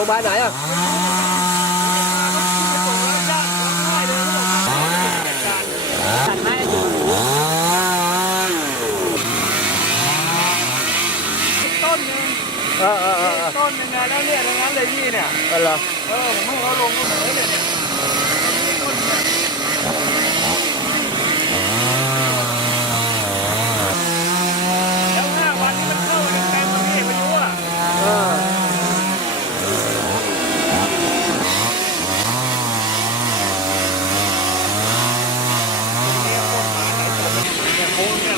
รงพยาบาลไหนอ่ะตัดไม้ต้นหนึ่งต้นหนึ่งนะแล้วเนี่ยทั้งนั้นเลยพี่เนี่ยอะไรผมให้เขาลงก็เหมือนเนี่ยแล้ว5 วันมันเข้ามาเต็มๆพี่ไม่รู้อ่ะโคน